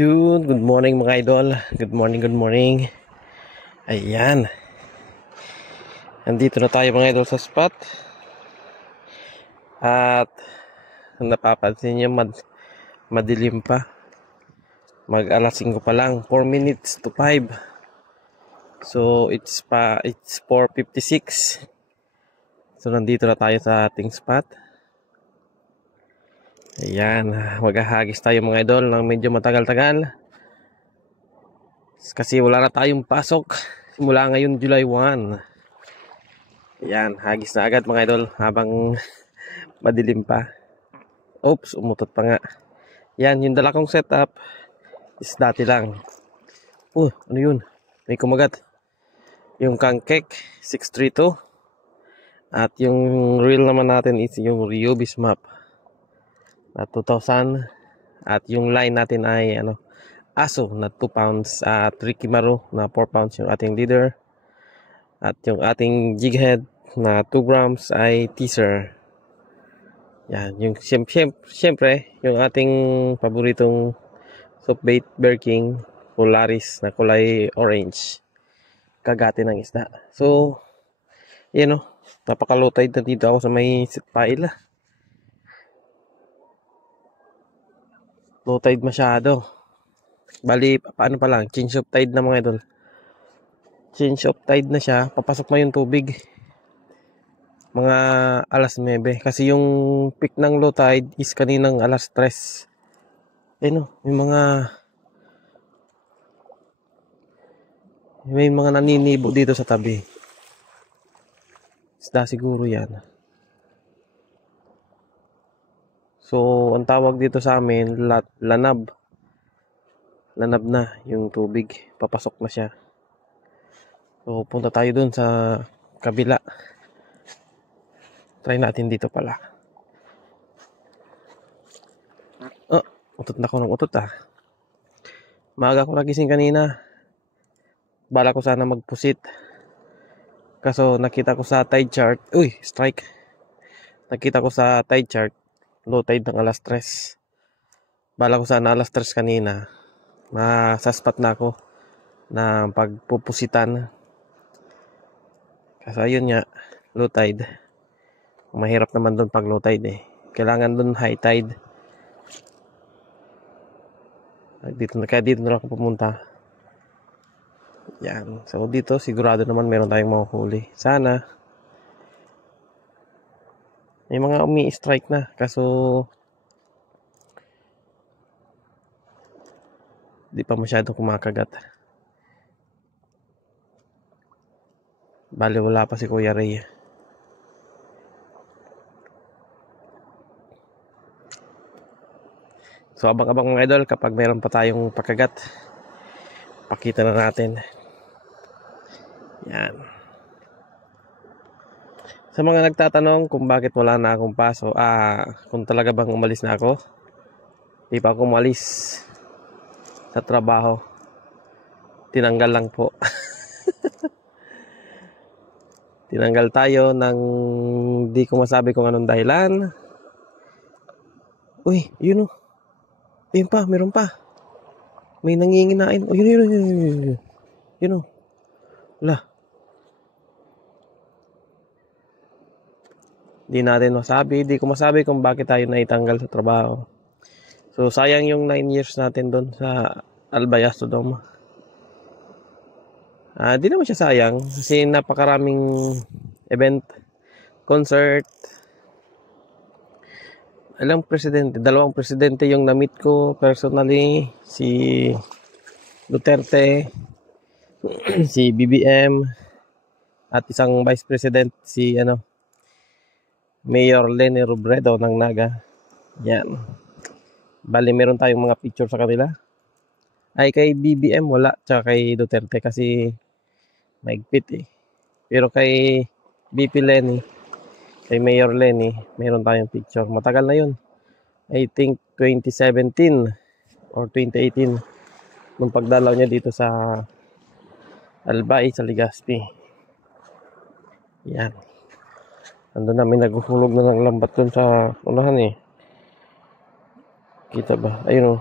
Yun, good morning mga idol. Good morning, good morning. Ayan. Nandito na tayo mga idol sa spot. At napapansin nyo, madilim pa. Mag alas 5 pa lang. 4 minutes to 5. So, it's 4:56. So, nandito na tayo sa ating spot. Ayan. Maghahagis tayo mga idol ng medyo matagal-tagal. Kasi wala na tayong pasok. Simula ngayon July 1. Ayan, hagis na agad mga idol habang madilim pa. Oops, umutot pa nga. Yan, yung dala kong setup is dati lang. Ano yun? May kumagat. Yung Kangkek 632. At yung reel naman natin is yung Ryobis Map na 2,000. At yung line natin ay Aso na 2 pounds. At Ricky Maru na 4 pounds yung ating leader. At yung ating jig head na 2 grams ay teaser. Yan, yung siyempre, yung ating paboritong soft bait Bear King Polaris na kulay orange. Kagati ng isda. So, yan o. Napaka-low tide na dito ako sa may sitpail. Low tide masyado. Bali, paano pa lang? Change of tide na mga idol. Change of tide na siya. Papasok na yung tubig. Mga alas 9. Kasi yung peak ng low tide is kaninang alas 3. May mga naninibo dito sa tabi. Isda siguro yan. So, ang tawag dito sa amin, lanab. Lanab na yung tubig. Papasok na siya. So, punta tayo dun sa kabila. Try natin dito pala. Utot na ako ng utot Maaga ko nagising kanina. Bala ko sana magpusit. Kaso nakita ko sa tide chart. Strike. Nakita ko sa tide chart. Low tide ng alas 3. Bala ko sana alas 3 kanina. Sa spot na ako na pagpupusitan. Kasi ayun nga, low tide. Mahirap naman doon pag low tide Kailangan doon high tide. Kaya dito na ako pumunta. Yan. So dito sigurado naman meron tayong mahuhuli. Sana. May mga umi-strike na. Kaso di pa masyado kumakagat. Bale wala pa si Kuya Ray. So abang-abang mga idol kapag meron pa tayong pakagat. Pakita na natin. Yan. Sa mga nagtatanong kung bakit wala na akong paso, kung talaga bang umalis na ako, di pa ako umalis sa trabaho. Tinanggal lang po. Tinanggal tayo ng di ko masabi kung anong dahilan. Yun o. Ayun pa, meron pa. May nanginginain. Yun o. Wala. Di natin masabi. Di ko masabi kung bakit tayo naitanggal sa trabaho. So, sayang yung 9 years natin doon sa Albayasto Dome. Di naman siya sayang. Kasi napakaraming event, concert. Dalawang presidente yung na-meet ko personally. Si Duterte, si BBM, at isang vice president, si Mayor Leni Robredo ng Naga. Yan. Bali, meron tayong mga picture sa kanila. Kay BBM wala, tsaka kay Duterte kasi maigpit Pero kay BP Leni, kay Mayor Leni, meron tayong picture. Matagal na yun. I think 2017 or 2018 nung pagdalaw niya dito sa Albay, sa Legazpi. Yan. Andun namin naghuhulog na ng lambat dun sa unahan Kita ba? Ayun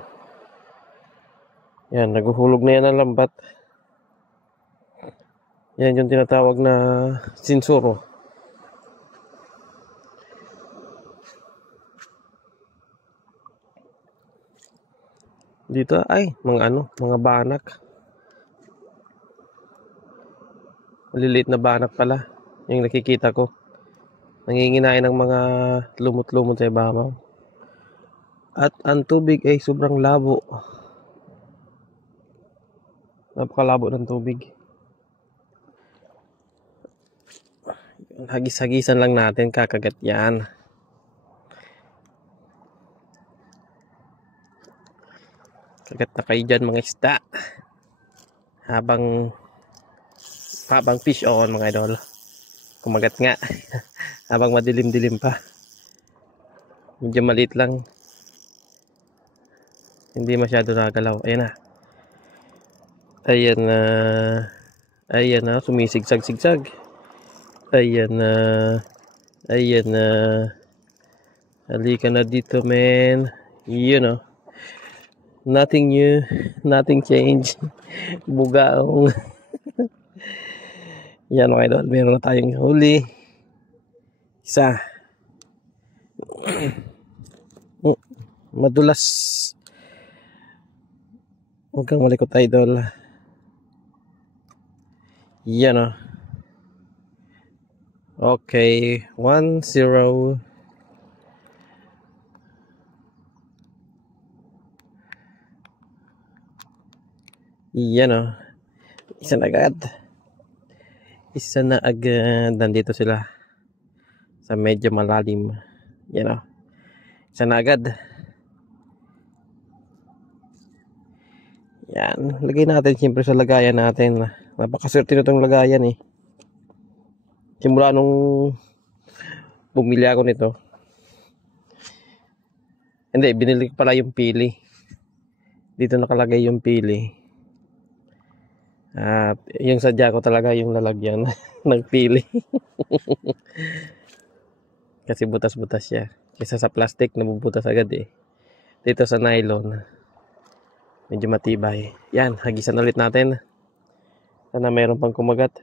Yan, naguhulog na yan ang lambat. Yan yung tinatawag na sinsuro. Dito ay mga banak. Maliliit na banak pala yung nakikita ko. Nanginginain ng mga lumot-lumot sa ibabaw. At ang tubig ay sobrang labo. Napakalabo ng tubig. Hagis-hagisan lang natin, kakagat yan. Kagat na kayo dyan mga isda. Habang fish on mga idol. Kumagat nga. Habang madilim-dilim pa. Medyo maliit lang. Hindi masyado nagalaw. Ayan na. Ayan na. Sumisigsag-sigsag. Ayan na. Ayan na. Halika na dito, men. You know. Nothing new. Nothing changed. Bugaong. Yan mga idol. Meron na tayong huli. Isa. Madulas. Huwag kang malikot idol. Yan o. Okay. 1-0. Yan o. Isa na agad. Isa na agad. Nandito sila. Sa medyo malalim. Yan o. Isa na agad. Yan. Lagay natin siyempre sa lagayan natin. Napakaswerte na itong lagayan eh. Simula nung bumili ako nito. Hindi, binili ko pala yung pili. Dito nakalagay yung pili. At yung sadya ko talaga yung lalagyan ng pili. Kasi butas-butas siya. Kaysa sa plastic, nabubutas agad eh. Dito sa nylon, medyo matibay. Yan, hagisan ulit natin. Sana mayroon pang kumagat.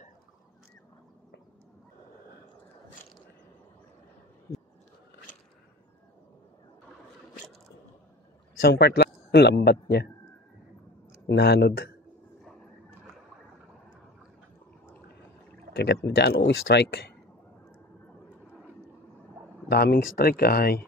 Isang part lang, lambat niya. Nanod. Kagat na dyan. Oh, strike. Daming strike ay.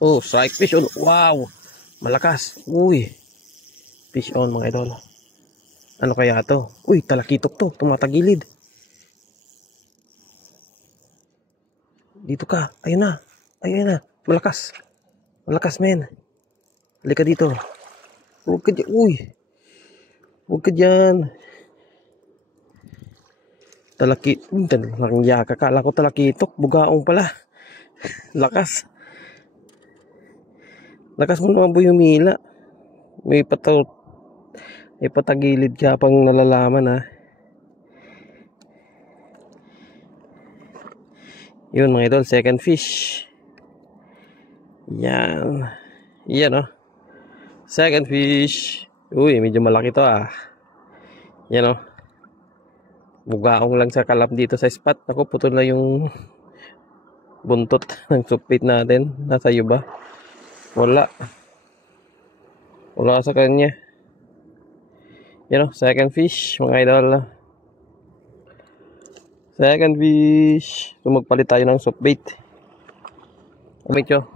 Oh, strike fish on. Wow. Malakas. Uy. Fish on mga idol. Ano kaya to? Uy, talakitok to. Tumatagilid. Dito ka. Ayun na. Ayun na. Malakas. Malakas, men. Halika dito. Huwag ka dyan. Uy. Huwag ka dyan. Talaking yaka. Kala ko talakitok. Bugaong pala. Lakas. Lakas mo naman po yung mila. May patagilid ka pang nalalaman ha. Yun mga idol, second fish. Yan. Yan oh. Second fish. Uy, medyo malaki to ah. Yan oh. Bugaong lang sa kalap dito sa spot. Ako, putol na yung buntot ng supit natin. Nasa iyo ba? Wala. Wala sa kanya. Yan oh, second fish mga idol. Second fish. So magpalit tayo ng soft bait. Medyo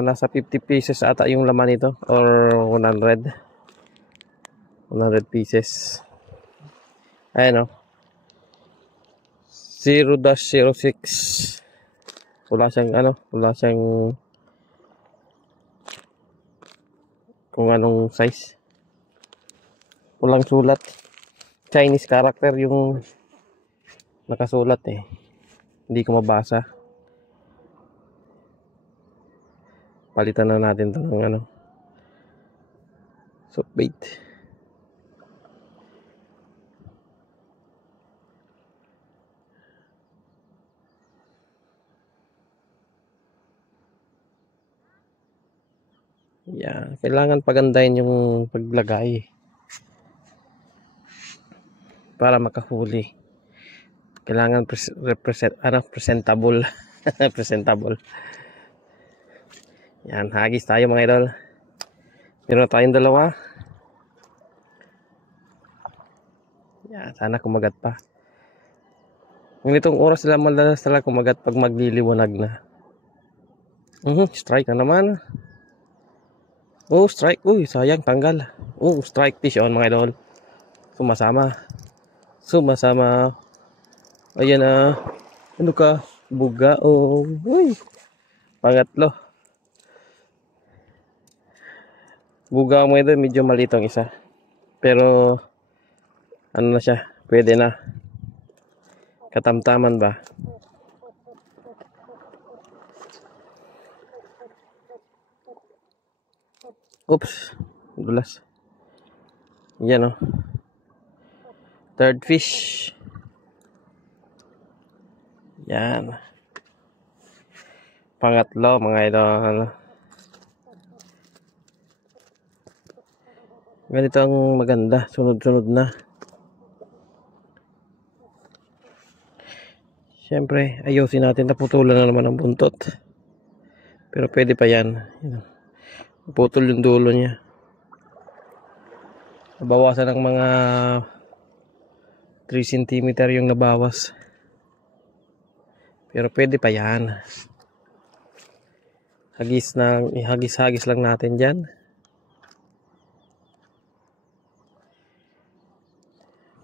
nasa 50 pieces ata yung laman nito or 100 pieces. Ayan o. 0-06. Wala siyang kung anong size. Walang sulat. Chinese character yung nakasulat eh. Hindi ko mabasa. Palitan na natin 'to ng soft bait. Yan, kailangan pagandahin yung paglagay para makahuli. Kailangan presentable. Presentable. Yan, hagis tayo mga idol. Meron tayong dalawa. Yan, sana kumagat pa. Nitong oras sila madalas talaga kumagat pag magliliwanag na. Strike na naman. Oh, strike. Uy, sayang, tanggal. Oh, strike fish on mga idol. Sumasama. Ayan na. Ano ka? Buga. Oh, uy. Pangatlo. Buga mo ito, medyo malitong isa. Pero, ano na siya? Pwede na. Katamtaman ba? Oops. Dulas. Yan o. Third fish. Yan. Pangatlo mga idol. Ganito ang maganda. Sunod-sunod na. Siyempre, ayusin natin. Naputulan na naman ang buntot. Pero pwede pa yan. Putol yung dulo niya. Nabawasan ng mga 3 cm yung nabawas. Pero pwede pa yan. Ihagis-hagis lang natin dyan.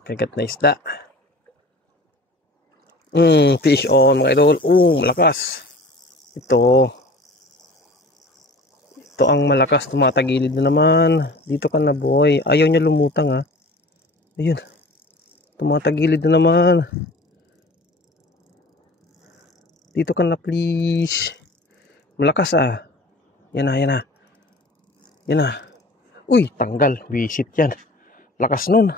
Kagat na isda. Fish on mga idol. Malakas. Ito ang malakas. Tumatagilid na naman. Dito ka na boy. Ayaw niya lumutang ha. Ayun. Tumatagilid na naman. Dito ka na please. Malakas ah. Yan na. Uy, tanggal. Visit yan. Lakas nun.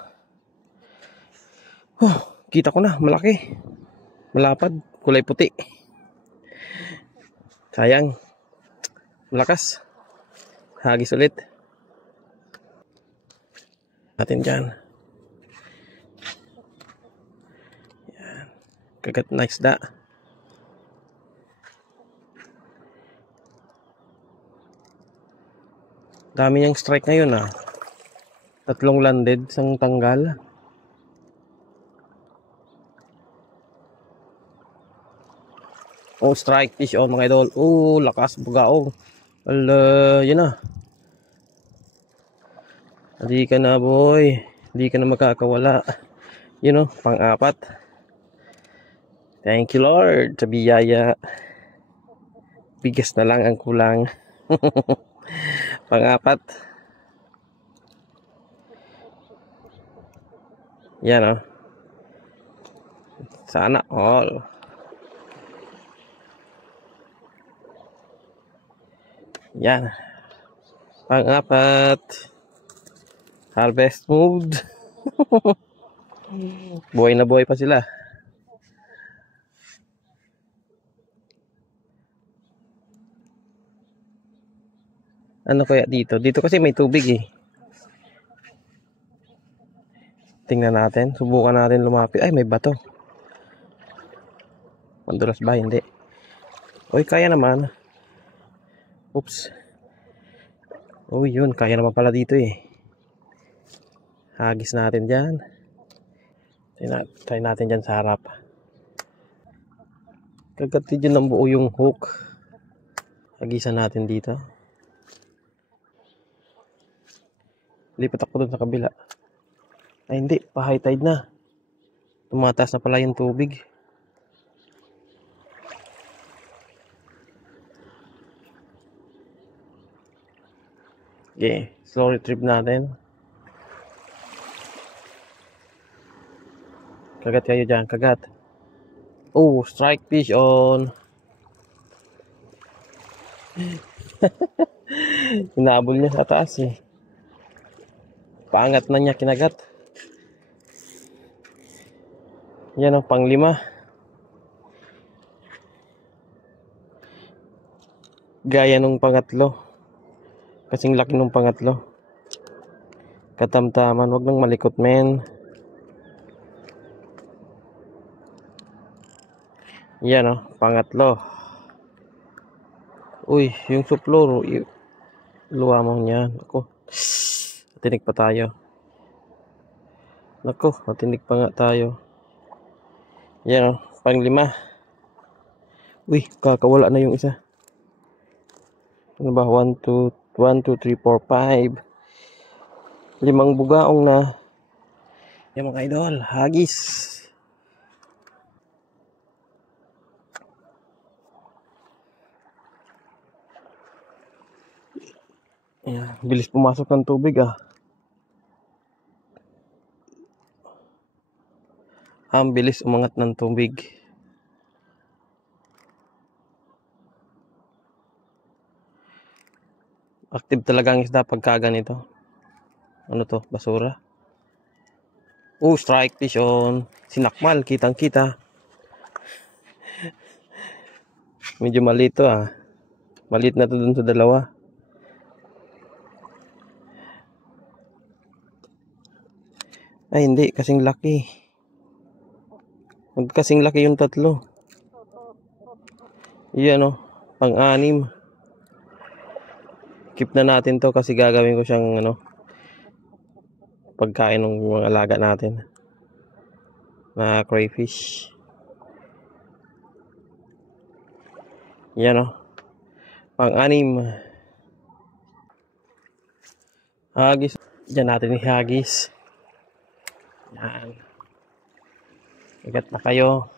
Kita ko na. Malaki. Malapad. Kulay puti. Sayang. Malakas. Hagis ulit. Natin dyan. Yan. Kagat na isda. Dami niyang strike ngayon ah. 3 landed, 1 tanggal. Strike fish mga idol. Lakas bugaong. Yun na. Hindi ka na boy. Hindi ka na makakawala. Yun pang-4. Thank you Lord sa biyaya. Bigas na lang ang kulang. Pang-4. Yan sana all. Yan. Pang-4. Harvest mode. Buhay na buhay pa sila. Ano kaya dito? Dito kasi may tubig eh. Tingnan natin. Subukan natin lumapit. Ay, may bato. Mandulas ba? Hindi. Uy, kaya naman. Oops. Yun. Kaya naman pala dito eh. Hagis natin dyan. Try natin dyan sa harap. Kagatid yun ng buo yung hook. Hagisan natin dito. Lipat ako dun sa kabila. Ay hindi, pa high tide na. Tumataas na pala yung tubig. Okay, slow retrieve natin. Kagat kayo dyan, kagat. Strike fish on. Hinabol niya sa taas eh. Paangat na niya, kinagat. Yan pang-5. Gaya nung pangatlo. Kasing laki nung pangatlo. Katamtaman, wag nang malikot men. Yan o, pangatlo. Uy, yung suplor, luwa mo niyan. Ako, matinig pa tayo. Nako, matinig pa nga tayo. Yan o, pang-5. Uy, kakawala na yung isa. Ano ba? 1, 2, 1, 2, 3, 4, 5. 5 bugaong na. Yan mga idol, hagis. Yan, bilis pumasok ng tubig ah. Ang bilis umangat ng tubig. Active talaga ang isda pagka ganito. Ano to? Basura. Strike fish on. Sinakmal, kitang kita. Medyo maliit to ah. Maliit na to dun sa dalawa. Ay hindi, kasing laki. Kasing laki yung tatlo. Yan o, pang-6. Keep na natin to kasi gagawin ko siyang pagkain ng mga alaga natin na crayfish. Yan o, pang-6. Hagis. Diyan natin ihagis. Yan. Igat na kayo.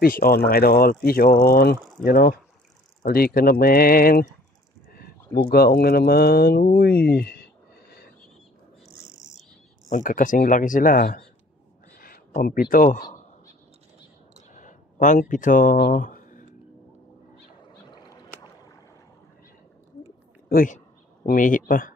Fish on mga idol. Fish on. Yan o. Halika na men. Bugaong na naman. Uy. Magkakasing laki sila. Pang-7. Pang-7. Uy. Umihi pa.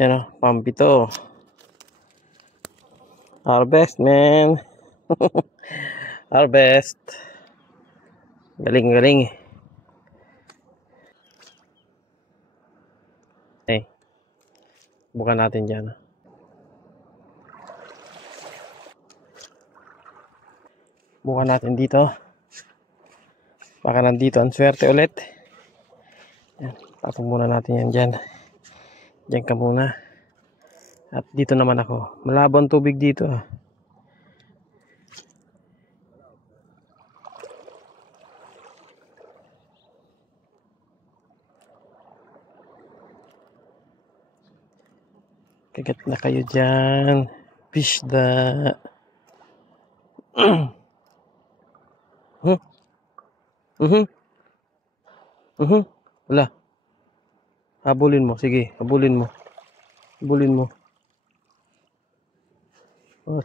Yan o. Pang-7. Harvest man. Harvest. Galing. Bukan natin dyan. Bukan natin dito. Baka nandito ang swerte ulit. Yan. Tapos muna natin yan dyan. Dyan ka muna. At dito naman ako. Malabo ang tubig dito ah. Kagat na kayo dyan. Fish da. Wala. Habulin mo. Sige. Habulin mo. Oh.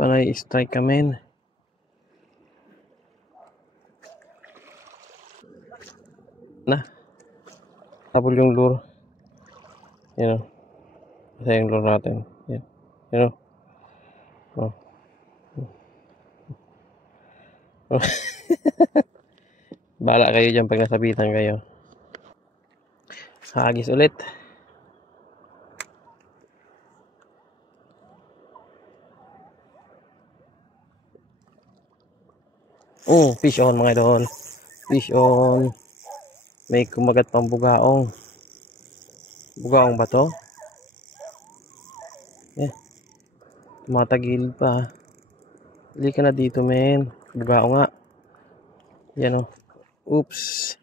Panay strike kami. Na. Habol yung lure. Yan o. Isa yung lure natin. Yan o. Oh. Bahala kayo dyan pag nasabitan kayo. Hagis ulit. Fish on mga idol. Fish on. May kumagat pang bugaong. Bugaong ba to? Tumatagil pa. Hindi ka na dito men. Bugaong nga. Yan o. Oops.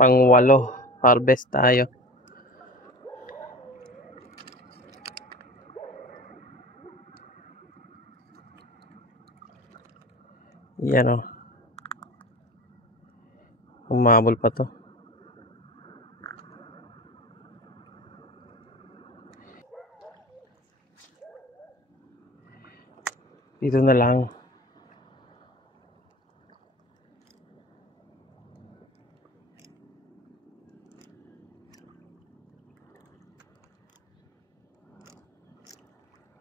Pang-8. Harvest tayo. Yan o. Umabol pa to. Dito na lang.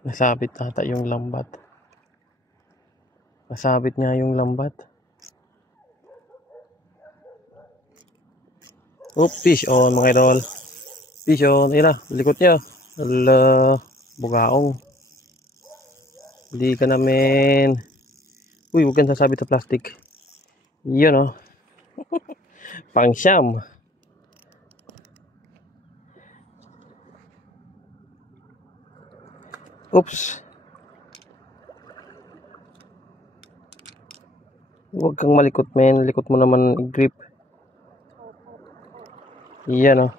Nasabit nata yung lambat. Nasabit nga yung lambat. Oop, fish on mga idol. Fish on. Ayun na, likot niya. Ala, bugaong. Hindi ka namin. Uy, huwag kang sasabit sa plastic. Yun oh. Pang siyam. Oops. Huwag kang malikot, men. Likot mo naman i-grip. Yan oh.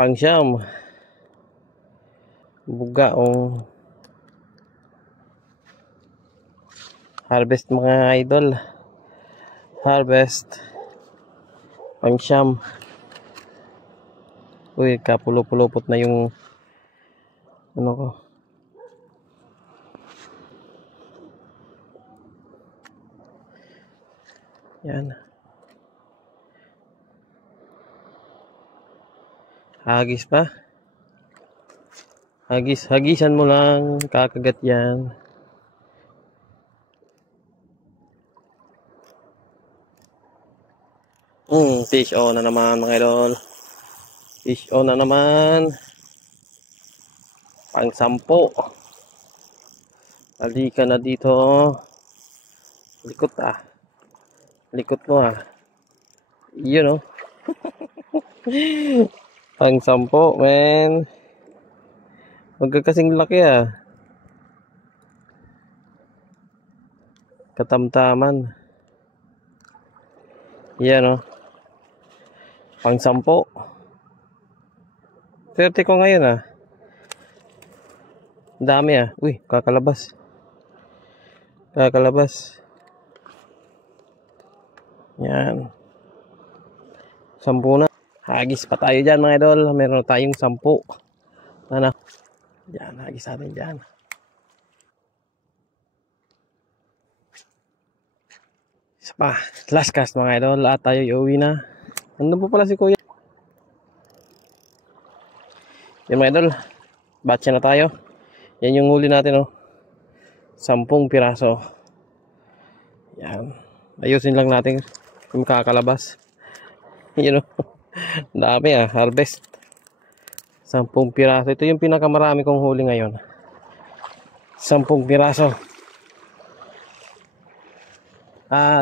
Pang siyam. Bugaong. Harvest mga idol. Harvest. Pang siyam. Uy, kapulo-pulupot na yung ano ko. Yan. Hagis pa. Hagisan mo lang. Kakagat yan. Fish on na naman mga idol. Fish on na naman. Pang 10. Halika na dito. Likot ah. Likot mo ah. Yun oh. Pang 10, men. Magkakasing laki ah. Katamtaman. Yan oh. Pang 10. 30 ko ngayon ah. Dami ah. Uy, kakalabas. Kakalabas. Yan. 10 na. Hagis pa tayo dyan mga idol. Meron tayong 10. Ano? Yan, hagis natin dyan. Isa pa. Last cast mga idol. At tayo iuwi na. Nandun po pala si kuya. Yan mga idol. Batch na tayo. Yan yung huli natin oh. 10 piraso. Yan. Ayusin lang natin kung makakalabas. Yun know, dami ah, harvest. 10 piraso. Ito yung pinakamarami kong huli ngayon. 10 piraso.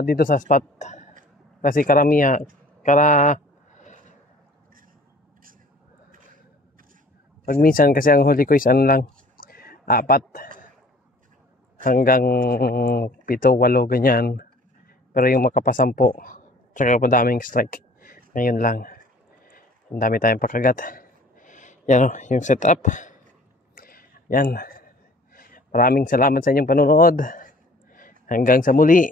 Dito sa spot. Kasi karamihan, pag minsan kasi ang huli ko is ano lang, 4 hanggang 7, 8 ganyan. Pero yung makapasampo, tsaka madaming strike, ngayon lang. Ang dami tayong pakagat. Yan o, yung setup. Yan. Maraming salamat sa inyong panonood. Hanggang sa muli.